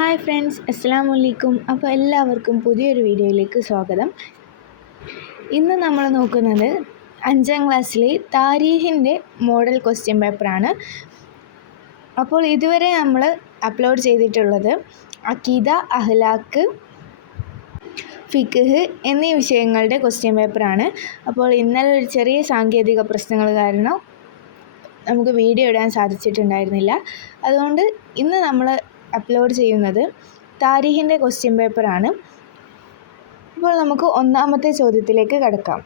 Hi friends, അസ്സലാമു അലൈക്കും. അപ്പോൾ എല്ലാവർക്കും പുതിയൊരു വീഡിയോയിലേക്ക് സ്വാഗതം. ഇന്ന് നമ്മൾ നോക്കുന്നത് 5ാം ക്ലാസ്സിലെ താരീഖിൻ്റെ മോഡൽ ക്വസ്റ്റ്യൻ പേപ്പറാണ്. അപ്പോൾ ഇതുവരെ നമ്മൾ അപ്ലോഡ് ചെയ്തിട്ടുള്ളത് അഖീദ, അഹ്ലാഖ്, ഫിഖ് എന്നീ വിഷയങ്ങളുടെ ക്വസ്റ്റ്യൻ പേപ്പറാണ്. അപ്പോൾ ഇന്നലെ ഒരു ചെറിയ സാങ്കേതിക പ്രശ്നങ്ങൾ കാരണം നമുക്ക് വീഡിയോ ഇടാൻ സാധിച്ചിട്ടുണ്ടായിരുന്നില്ല. അതുകൊണ്ട് ഇന്ന് നമ്മൾ അപ്ലോഡ് ചെയ്യുന്നത് താരീഖിൻ്റെ ക്വസ്റ്റ്യൻ പേപ്പറാണ്. അപ്പോൾ നമുക്ക് ഒന്നാമത്തെ ചോദ്യത്തിലേക്ക് കടക്കാം.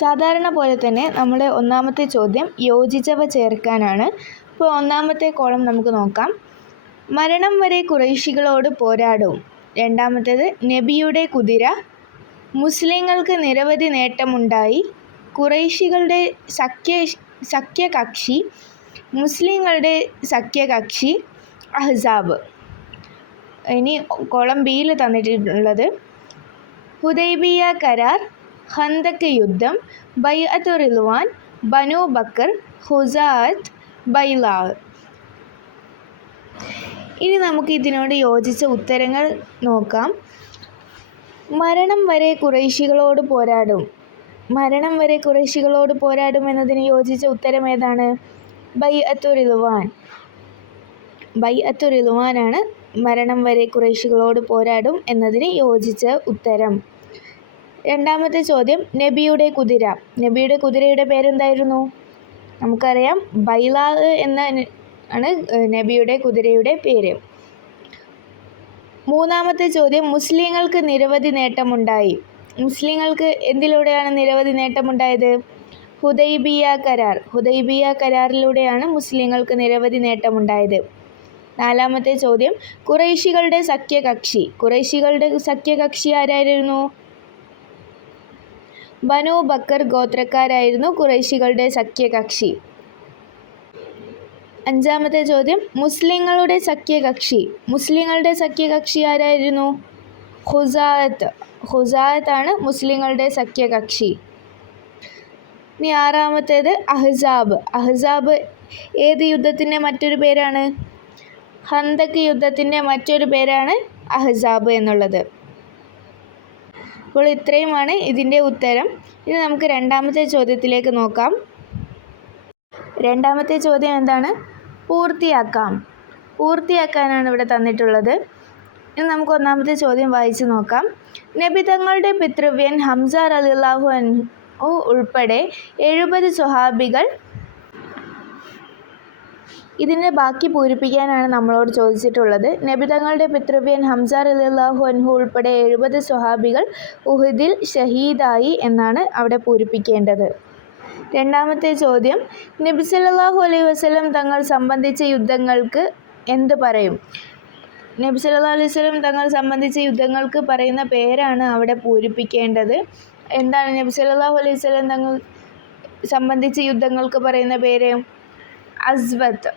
സാധാരണ പോലെ തന്നെ നമ്മുടെ ഒന്നാമത്തെ ചോദ്യം യോജിച്ചവ ചേർക്കാനാണ്. അപ്പോൾ ഒന്നാമത്തെ കോളം നമുക്ക് നോക്കാം. മരണം വരെ ഖുറൈശികളോട് പോരാടും. രണ്ടാമത്തേത് നബിയുടെ കുതിര. മുസ്ലിങ്ങൾക്ക് നിരവധി നേട്ടമുണ്ടായി. ഖുറൈശികളുടെ സഖ്യകക്ഷി. മുസ്ലിങ്ങളുടെ സഖ്യകക്ഷി അഹ്സാബ്. ഇനി കോളം ബിയിൽ തന്നിട്ടുള്ളത് ഹുദൈബിയ കരാർ, ഖന്തക്ക് യുദ്ധം, ബൈഅത്തു റിദ്വാൻ, ബനു ബക്കർ, ഹുസാഅത്ത്, ബൈലാ. ഇനി നമുക്ക് ഇതിനോട് യോജിച്ച ഉത്തരങ്ങൾ നോക്കാം. മരണം വരെ ഖുറൈശികളോട് പോരാടും. മരണം വരെ ഖുറൈശികളോട് പോരാടും എന്നതിന് യോജിച്ച ഉത്തരം ഏതാണ്? ബൈഅത്തു റിദ്വാൻ. ബൈഅത്തു റിദ്വാനാണ് മരണം വരെ ഖുറൈശികളോട് പോരാടും എന്നതിന് യോജിച്ച ഉത്തരം. രണ്ടാമത്തെ ചോദ്യം നബിയുടെ കുതിര. നബിയുടെ കുതിരയുടെ പേരെന്തായിരുന്നു? നമുക്കറിയാം, ബൈലാ ആണ് നബിയുടെ കുതിരയുടെ പേര്. മൂന്നാമത്തെ ചോദ്യം മുസ്ലിങ്ങൾക്ക് നിരവധി നേട്ടമുണ്ടായി. മുസ്ലിങ്ങൾക്ക് എന്തിലൂടെയാണ് നിരവധി നേട്ടമുണ്ടായത്? ഹുദൈബിയ കരാർ. ഹുദൈബിയ കരാറിലൂടെയാണ് മുസ്ലിങ്ങൾക്ക് നിരവധി നേട്ടമുണ്ടായത്. നാലാമത്തെ ചോദ്യം ഖുറൈശികളുടെ സഖ്യകക്ഷി. ഖുറൈശികളുടെ സഖ്യകക്ഷി ആരായിരുന്നു? ബനു ബക്കർ ഗോത്രക്കാരായിരുന്നു ഖുറൈശികളുടെ സഖ്യകക്ഷി. അഞ്ചാമത്തെ ചോദ്യം മുസ്ലിങ്ങളുടെ സഖ്യകക്ഷി. മുസ്ലിങ്ങളുടെ സഖ്യകക്ഷി ആരായിരുന്നു? ഹുസാഅത്ത്. ഹുസാഅത്താണ് മുസ്ലിങ്ങളുടെ സഖ്യകക്ഷി. ഇനി ആറാമത്തേത് അഹ്സാബ്. അഹ്സാബ് ഏത് യുദ്ധത്തിൻ്റെ മറ്റൊരു പേരാണ്? ഖന്തക്ക് യുദ്ധത്തിൻ്റെ മറ്റൊരു പേരാണ് അഹ്സാബ് എന്നുള്ളത്. അപ്പോൾ ഇത്രയുമാണ് ഇതിൻ്റെ ഉത്തരം. ഇനി നമുക്ക് രണ്ടാമത്തെ ചോദ്യത്തിലേക്ക് നോക്കാം. രണ്ടാമത്തെ ചോദ്യം എന്താണ്? പൂർത്തിയാക്കാം. പൂർത്തിയാക്കാനാണ് ഇവിടെ തന്നിട്ടുള്ളത്. ഇനി നമുക്ക് ഒന്നാമത്തെ ചോദ്യം വായിച്ച് നോക്കാം. നബി തങ്ങളുടെ പിതൃവ്യൻ ഹംസ റളിയല്ലാഹു അൻഹു ഉൾപ്പെടെ 70 സ്വഹാബികൾ. ഇതിൻ്റെ ബാക്കി പൂരിപ്പിക്കാനാണ് നമ്മളോട് ചോദിച്ചിട്ടുള്ളത്. നബി തങ്ങളുടെ പിതൃവ്യൻ ഹംസ റളിയല്ലാഹു അൻഹു ഉൾപ്പെടെ 70 സ്വഹാബികൾ ഉഹദിൽ ഷഹീദായി എന്നാണ് അവിടെ പൂരിപ്പിക്കേണ്ടത്. രണ്ടാമത്തെ ചോദ്യം നബി സല്ലല്ലാഹു അലൈഹി വസല്ലം തങ്ങൾ സംബന്ധിച്ച യുദ്ധങ്ങൾക്ക് എന്ത് പറയും? നബി സല്ലല്ലാഹു അലൈഹി വസല്ലം തങ്ങൾ സംബന്ധിച്ച യുദ്ധങ്ങൾക്ക് പറയുന്ന പേരാണ് അവിടെ പൂരിപ്പിക്കേണ്ടത്. എന്താണ് നബി സല്ലല്ലാഹു അലൈഹി വസല്ലം തങ്ങൾ സംബന്ധിച്ച യുദ്ധങ്ങൾക്ക് പറയുന്ന പേര്? അസ്വത്ത്.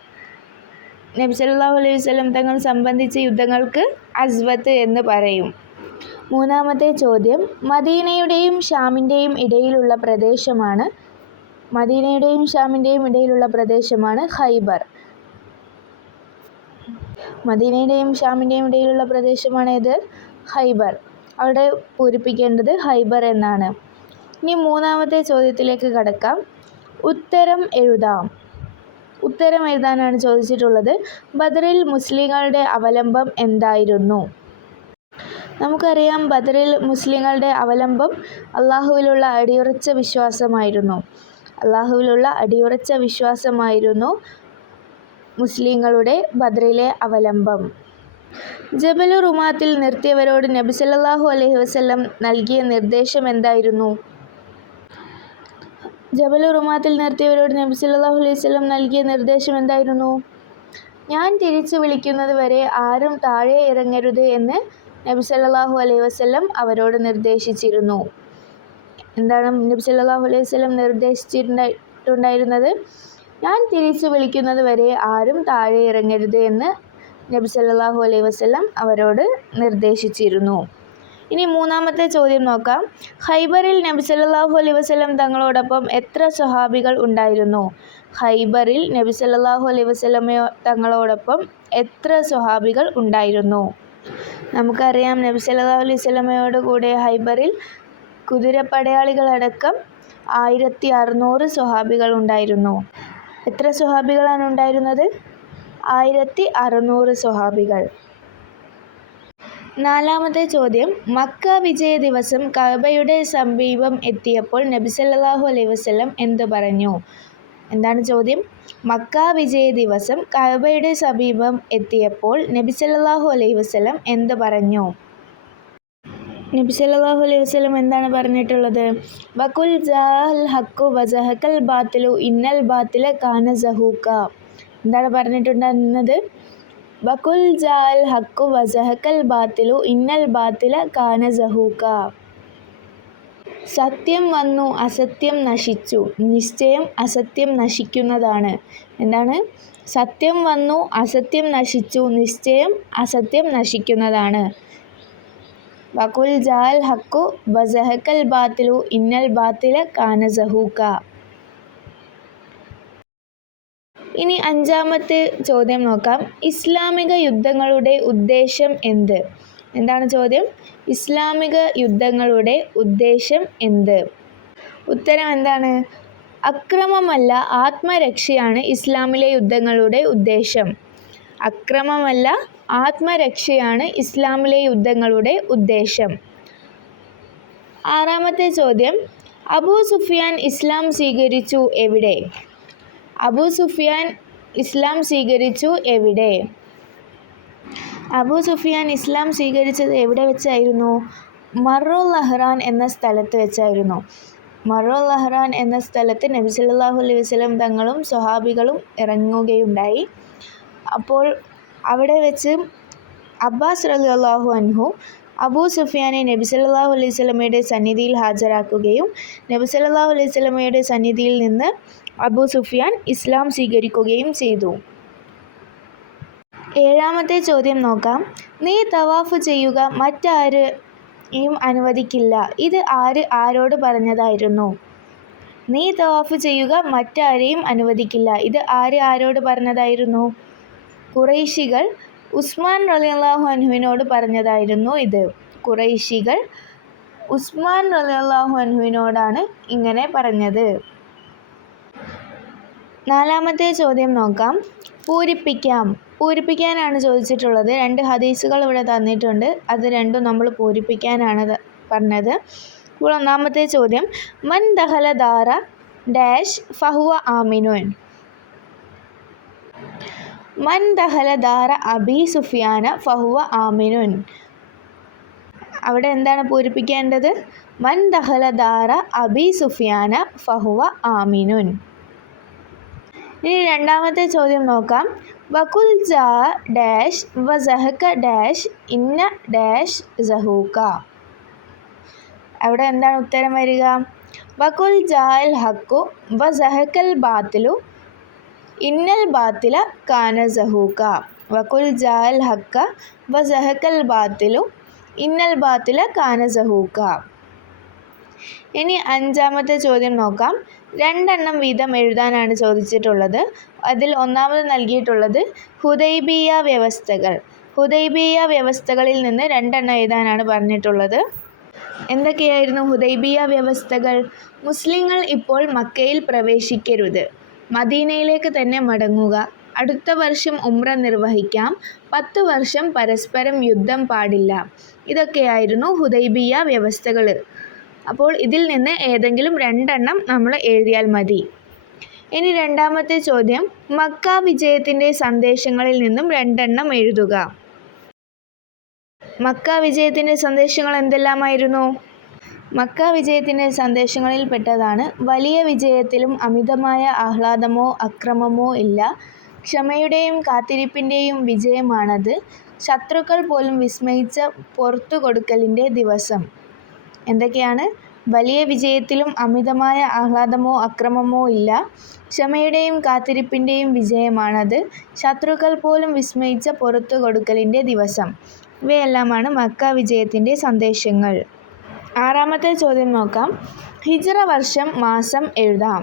നബി സല്ലല്ലാഹു അലൈഹി വസല്ലം തങ്ങൾ സംബന്ധിച്ച യുദ്ധങ്ങൾക്ക് അസ്വത്ത് എന്ന് പറയും. മൂന്നാമത്തെ ചോദ്യം മദീനയുടെയും ഷാമിൻ്റെയും ഇടയിലുള്ള പ്രദേശമാണ്. മദീനയുടെയും ഷാമിൻ്റെയും ഇടയിലുള്ള പ്രദേശമാണ് ഖൈബർ. മദീനയുടെയും ഷാമിൻ്റെയും ഇടയിലുള്ള പ്രദേശമാണ് ഏത്? ഖൈബർ. അവിടെ പൂരിപ്പിക്കേണ്ടത് ഖൈബർ എന്നാണ്. ഇനി മൂന്നാമത്തെ ചോദ്യത്തിലേക്ക് കടക്കാം. ഉത്തരം എഴുതാം. ഉത്തരം എഴുതാനാണ് ചോദിച്ചിട്ടുള്ളത്. ബദറിൽ മുസ്ലിങ്ങളുടെ അവലംബം എന്തായിരുന്നു? നമുക്കറിയാം, ബദറിൽ മുസ്ലിങ്ങളുടെ അവലംബം അള്ളാഹുവിലുള്ള അടിയുറച്ച വിശ്വാസമായിരുന്നു. അള്ളാഹുവിലുള്ള അടിയുറച്ച വിശ്വാസമായിരുന്നു മുസ്ലിങ്ങളുടെ ബദറിലെ അവലംബം. ജബലു റുമാത്തിൽ നിർത്തിയവരോട് നബി സല്ലല്ലാഹു അലൈഹി വസല്ലം നൽകിയ നിർദ്ദേശം എന്തായിരുന്നു? ജബലു റുമാത്തിൽ നിർത്തിയവരോട് നബി സല്ലല്ലാഹു അലൈഹി വസല്ലം നൽകിയ നിർദ്ദേശം എന്തായിരുന്നു? ഞാൻ തിരിച്ചു വിളിക്കുന്നത് വരെ ആരും താഴെ ഇറങ്ങരുത് എന്ന് നബി സല്ലല്ലാഹു അലൈഹി വസല്ലം അവരോട് നിർദ്ദേശിച്ചിരുന്നു. എന്താണ് നബി സല്ലല്ലാഹു അലൈഹി വസല്ലം നിർദ്ദേശിച്ചിട്ടുണ്ടായിരുന്നത്? ഞാൻ തിരിച്ചു വിളിക്കുന്നത് വരെ ആരും താഴെ ഇറങ്ങരുത് എന്ന് നബി സല്ലല്ലാഹു അലൈഹി വസല്ലം അവരോട് നിർദ്ദേശിച്ചിരുന്നു. ഇനി മൂന്നാമത്തെ ചോദ്യം നോക്കാം. ഖൈബറിൽ നബി സല്ലല്ലാഹു അലൈഹി വസല്ലം തങ്ങളോടൊപ്പം എത്ര സ്വഹാബികൾ ഉണ്ടായിരുന്നു? ഖൈബറിൽ നബി സല്ലല്ലാഹു അലൈഹി വസല്ലം തങ്ങളോടൊപ്പം എത്ര സ്വഹാബികൾ ഉണ്ടായിരുന്നു? നമുക്കറിയാം, നബി സല്ലല്ലാഹു അലൈഹി വസല്ലമയോട് കൂടെ ഹൈബറിൽ കുതിരപ്പടയാളികളടക്കം 1600 സ്വഹാബികൾ ഉണ്ടായിരുന്നു. എത്ര സ്വഹാബികളാണ് ഉണ്ടായിരുന്നത്? 1600 സ്വഹാബികൾ. നാലാമത്തെ ചോദ്യം, മക്ക വിജയ ദിവസം കഅബയുടെ സമീപം എത്തിയപ്പോൾ നബി സല്ലല്ലാഹു അലൈഹി വസല്ലം എന്ത് പറഞ്ഞു? എന്താണ് ചോദ്യം? മക്ക വിജയ ദിവസം കഅബയുടെ സമീപം എത്തിയപ്പോൾ നബി സല്ലല്ലാഹു അലൈഹി വസല്ലം എന്ത് പറഞ്ഞു? നബി സല്ലല്ലാഹു അലൈഹി വസല്ലം എന്താണ് പറഞ്ഞിട്ടുള്ളത്? വഖുൽ ജാഅൽ ഹഖ്ഖു വസഹഖൽ ബാത്തിലു ഇന്നൽ ബാത്തില കാന സഹൂക. എന്താണ് പറഞ്ഞിട്ടുണ്ടായിരുന്നത്? വഖുൽ ജാഅൽ ഹഖ്ഖു വസഹഖൽ ബാത്തിലു ഇന്നൽ ബാത്തില കാന സഹൂക. സത്യം വന്നു, അസത്യം നശിച്ചു, നിശ്ചയം അസത്യം നശിക്കുന്നതാണ്. എന്താണ്? സത്യം വന്നു, അസത്യം നശിച്ചു, നിശ്ചയം അസത്യം നശിക്കുന്നതാണ്. വഖുൽ ജാഅൽ ഹഖ്ഖു വസഹഖൽ ബാത്തിലു ഇന്നൽ ബാത്തില കാന സഹൂക. ഇനി അഞ്ചാമത്തെ ചോദ്യം നോക്കാം. ഇസ്ലാമിക യുദ്ധങ്ങളുടെ ഉദ്ദേശം എന്ത്? എന്താണ് ചോദ്യം? ഇസ്ലാമിക യുദ്ധങ്ങളുടെ ഉദ്ദേശം എന്ത്? ഉത്തരം എന്താണ്? അക്രമമല്ല, ആത്മരക്ഷയാണ് ഇസ്ലാമിലെ യുദ്ധങ്ങളുടെ ഉദ്ദേശം. അക്രമമല്ല, ആത്മരക്ഷയാണ് ഇസ്ലാമിലെ യുദ്ധങ്ങളുടെ ഉദ്ദേശം. ആറാമത്തെ ചോദ്യം, അബൂ സുഫിയാൻ ഇസ്ലാം സ്വീകരിച്ചു എവിടെ? അബൂ സുഫിയാൻ ഇസ്ലാം സ്വീകരിച്ചു എവിടെ? അബൂ സുഫിയാൻ ഇസ്ലാം സ്വീകരിച്ചത് എവിടെ വെച്ചായിരുന്നു? മറുൽ അഹ്റാൻ എന്ന സ്ഥലത്ത് വെച്ചായിരുന്നു. മറുൽ അഹ്റാൻ എന്ന സ്ഥലത്ത് നബി സല്ലല്ലാഹു അലൈഹി വസല്ലം തങ്ങളും സ്വഹാബികളും ഇറങ്ങുകയുണ്ടായി. അപ്പോൾ അവിടെ വെച്ച് അബ്ബാസ് റളിയല്ലാഹു അൻഹു അബൂ സുഫിയാനെ നബി സല്ലല്ലാഹു അലൈഹി വസല്ലമയുടെ സന്നിധിയിൽ ഹാജരാക്കുകയും നബി സല്ലല്ലാഹു അലൈഹി വസല്ലമയുടെ സന്നിധിയിൽ നിന്ന് അബൂ സുഫിയാൻ ഇസ്ലാം സ്വീകരിക്കുകയും ചെയ്തു. ഏഴാമത്തെ ചോദ്യം നോക്കാം. നീ തവാഫ് ചെയ്യുക, മറ്റാരെയും അനുവദിക്കില്ല. ഇത് ആരോട് പറഞ്ഞതായിരുന്നു? നീ തവാഫ് ചെയ്യുക, മറ്റാരെയും അനുവദിക്കില്ല. ഇത് ആരോട് പറഞ്ഞതായിരുന്നു? ഖുറൈശികൾ ഉസ്മാൻ റളിയല്ലാഹു അൻഹുവിനോട് പറഞ്ഞതായിരുന്നു ഇത്. ഖുറൈശികൾ ഉസ്മാൻ റളിയല്ലാഹു അൻഹുവിനോടാണ് ഇങ്ങനെ പറഞ്ഞത്. നാലാമത്തെ ചോദ്യം നോക്കാം. പൂരിപ്പിക്കാനാണ് ചോദിച്ചിട്ടുള്ളത്. 2 ഹദീസുകൾ ഇവിടെ തന്നിട്ടുണ്ട്. അത് രണ്ടും നമ്മൾ പൂരിപ്പിക്കാനാണ് പറഞ്ഞത്. അപ്പോൾ ഒന്നാമത്തെ ചോദ്യം, മൻ ദഖല ദാര ഡാഷ് ഫഹുവ ആമിനുൻ. മൻ ദഖല ദാര അബി സുഫിയാന ഫഹുവ ആമിനുൻ. അവിടെ എന്താണ് പൂരിപ്പിക്കേണ്ടത്? മൻ ദഖല ദാര അബി സുഫിയാന ഫഹുവ ആമിനുൻ. ഇനി രണ്ടാമത്തെ ചോദ്യം നോക്കാം. വഖുൽ ജാ ഡാഷ് വസഹക ഡാഷ് ഇന്ന ഡാഷ് സഹൂക. അവിടെ എന്താണ് ഉത്തരം വരിക? വഖുൽ ജാഅൽ ഹഖ്ഖു വസഹഖൽ ബാത്തിലു ഇന്നൽ ബാത്തില കാന സഹൂക. വഖുൽ ജാഅൽ ഹഖ്ഖ വസഹഖൽ ബാത്തിലു ഇന്നൽ ബാത്തില കാന സഹൂക. ഇനി അഞ്ചാമത്തെ ചോദ്യം നോക്കാം. 2 വീതം എഴുതാനാണ് ചോദിച്ചിട്ടുള്ളത്. അതിൽ ഒന്നാമത് നൽകിയിട്ടുള്ളത് ഹുദൈബിയ വ്യവസ്ഥകൾ. ഹുദൈബിയ വ്യവസ്ഥകളിൽ നിന്ന് 2 എഴുതാനാണ് പറഞ്ഞിട്ടുള്ളത്. എന്തൊക്കെയായിരുന്നു ഹുദൈബിയ വ്യവസ്ഥകൾ? മുസ്ലിങ്ങൾ ഇപ്പോൾ മക്കയിൽ പ്രവേശിക്കരുത്, മദീനയിലേക്ക് തന്നെ മടങ്ങുക, അടുത്ത വർഷം ഉംറ നിർവഹിക്കാം, 10 വർഷം പരസ്പരം യുദ്ധം പാടില്ല. ഇതൊക്കെയായിരുന്നു ഹുദൈബിയ വ്യവസ്ഥകൾ. അപ്പോൾ ഇതിൽ നിന്ന് ഏതെങ്കിലും 2 നമ്മൾ എഴുതിയാൽ മതി. ഇനി രണ്ടാമത്തെ ചോദ്യം, മക്ക വിജയത്തിൻ്റെ സന്ദേശങ്ങളിൽ നിന്നും 2 എഴുതുക. മക്ക വിജയത്തിൻ്റെ സന്ദേശങ്ങൾ എന്തെല്ലാമായിരുന്നു? മക്ക വിജയത്തിൻ്റെ സന്ദേശങ്ങളിൽ പെട്ടതാണ് വലിയ വിജയത്തിലും അമിതമായ ആഹ്ലാദമോ അക്രമമോ ഇല്ല, ക്ഷമയുടെയും കാത്തിരിപ്പിൻ്റെയും വിജയമാണത്, ശത്രുക്കൾ പോലും വിസ്മയിച്ച പുറത്തു കൊടുക്കലിൻ്റെ ദിവസം. എന്തൊക്കെയാണ്? വലിയ വിജയത്തിലും അമിതമായ ആഹ്ലാദമോ അക്രമമോ ഇല്ല, ക്ഷമയുടെയും കാത്തിരിപ്പിൻ്റെയും വിജയമാണത്, ശത്രുക്കൾ പോലും വിസ്മയിച്ച പുറത്തു കൊടുക്കലിൻ്റെ ദിവസം. ഇവയെല്ലാമാണ് മക്ക വിജയത്തിൻ്റെ സന്ദേശങ്ങൾ. ആറാമത്തെ ചോദ്യം നോക്കാം. ഹിജ്റ വർഷം മാസം എഴുതാം.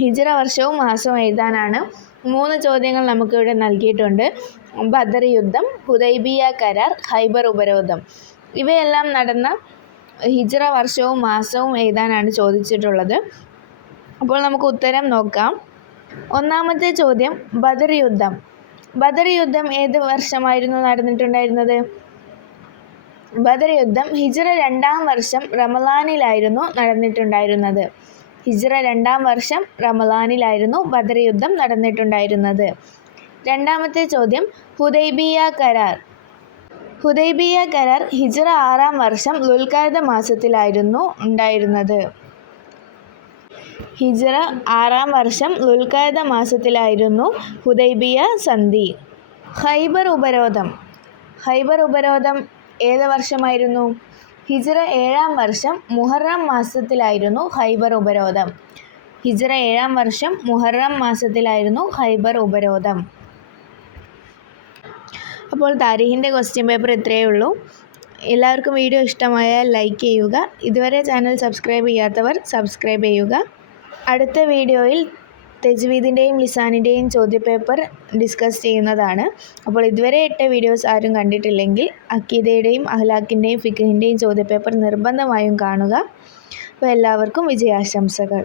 ഹിജ്റ വർഷവും മാസവും എഴുതാനാണ് 3 ചോദ്യങ്ങൾ നമുക്കിവിടെ നൽകിയിട്ടുണ്ട്. ബദർ യുദ്ധം, ഹുദൈബിയ കരാർ, ഖൈബർ ഉപരോധം. ഇവയെല്ലാം നടന്ന ഹിജ്റ വർഷവും മാസവും എഴുതാനാണ് ചോദിച്ചിട്ടുള്ളത്. അപ്പോൾ നമുക്ക് ഉത്തരം നോക്കാം. ഒന്നാമത്തെ ചോദ്യം ബദർ യുദ്ധം. ബദർ യുദ്ധം ഏത് വർഷമായിരുന്നു നടന്നിട്ടുണ്ടായിരുന്നത്? ബദർ യുദ്ധം ഹിജ്റ 2-ാം വർഷം റമളാനിലായിരുന്നു നടന്നിട്ടുണ്ടായിരുന്നത്. ഹിജ്റ 2-ാം വർഷം റമളാനിലായിരുന്നു ബദർ യുദ്ധം നടന്നിട്ടുണ്ടായിരുന്നത്. രണ്ടാമത്തെ ചോദ്യം ഹുദൈബിയ കരാർ. ഹുദൈബിയ കരാർ ഹിജ്റ 6-ാം വർഷം ദുൽഖഅദ മാസത്തിലായിരുന്നു ഉണ്ടായിരുന്നത്. ഹിജ്റ 6-ാം വർഷം ദുൽഖഅദ മാസത്തിലായിരുന്നു ഹുദൈബിയ സന്ധി. ഖൈബർ ഉപരോധം. ഖൈബർ ഉപരോധം ഏത് വർഷമായിരുന്നു? ഹിജ്റ 7-ാം വർഷം മുഹറം മാസത്തിലായിരുന്നു ഖൈബർ ഉപരോധം. ഹിജ്റ 7-ാം വർഷം മുഹറം മാസത്തിലായിരുന്നു ഖൈബർ ഉപരോധം. അപ്പോൾ താരീഖിൻ്റെ ക്വസ്റ്റ്യൻ പേപ്പർ ഇത്രയേ ഉള്ളൂ. എല്ലാവർക്കും വീഡിയോ ഇഷ്ടമായാൽ ലൈക്ക് ചെയ്യുക. ഇതുവരെ ചാനൽ സബ്സ്ക്രൈബ് ചെയ്യാത്തവർ സബ്സ്ക്രൈബ് ചെയ്യുക. അടുത്ത വീഡിയോയിൽ തജ്വീദിൻ്റെയും ലിസാനിൻ്റെയും ചോദ്യപേപ്പർ ഡിസ്കസ് ചെയ്യുന്നതാണ്. അപ്പോൾ ഇതുവരെ ഇട്ട വീഡിയോസ് ആരും കണ്ടിട്ടില്ലെങ്കിൽ അക്കീദയുടെയും അഹ്ലാക്കിൻ്റെയും ഫിഖഹിൻ്റെയും ചോദ്യപേപ്പർ നിർബന്ധമായും കാണുക. അപ്പോൾ എല്ലാവർക്കും വിജയാശംസകൾ.